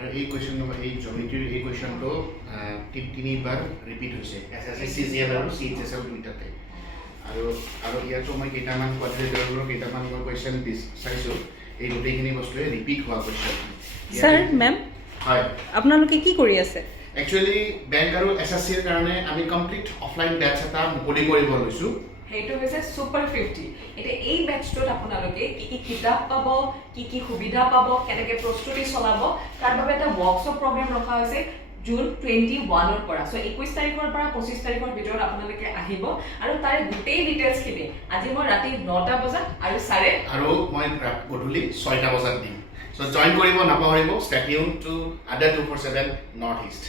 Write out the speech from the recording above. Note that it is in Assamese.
আৰু এই কুৱেশ্যন নম্বৰ এই জমেট্ৰিৰ এই কুৱেশ্যনটো তিনিবাৰ ৰিপিট হৈছে SSC CGL আৰু CHSL দুইটাতে আৰু ইয়াতো মই কেইটামান কোৱাড্ৰিলেটাৰেলৰ কেইটামান মই কুৱেশ্যন চাইছোঁ এই গোটেইখিনি বস্তুৱে ৰিপিট হোৱা কুৱেশ্যন স্যাৰ মেম হয় আপোনালোকে কি কৰি আছে একচুৱেলি বেংক আৰু SSCৰ কাৰণে আমি কমপ্লিট অফলাইন বেটছ এটা মুকলি কৰিব লৈছোঁ সেইটো হৈছে সুপাৰ 50 এটা এই বেটছটোত আপোনালোকে কি কিতাপ পাব কি সুবিধা পাব কেনেকৈ প্ৰস্তুতি চলাব তাৰ বাবে এটা ৱৰ্কশ্বপ প্ৰগ্ৰাম ৰখা হৈছে জুন 21 ৰ পৰা সো 21 তাৰিখৰ পৰা 25 তাৰিখৰ ভিতৰত আপোনালোকে আহিব আৰু তাৰ গোটেই ডিটেইলছখিনি আজি মই ৰাতি 9টা বজাত আৰু মই গধূলি 6টা বজাত দিম সো জয়েন কৰিব নাপাহৰিব ষ্টেট টিউন টু আডাৰ 247 নৰ্থ ইষ্ট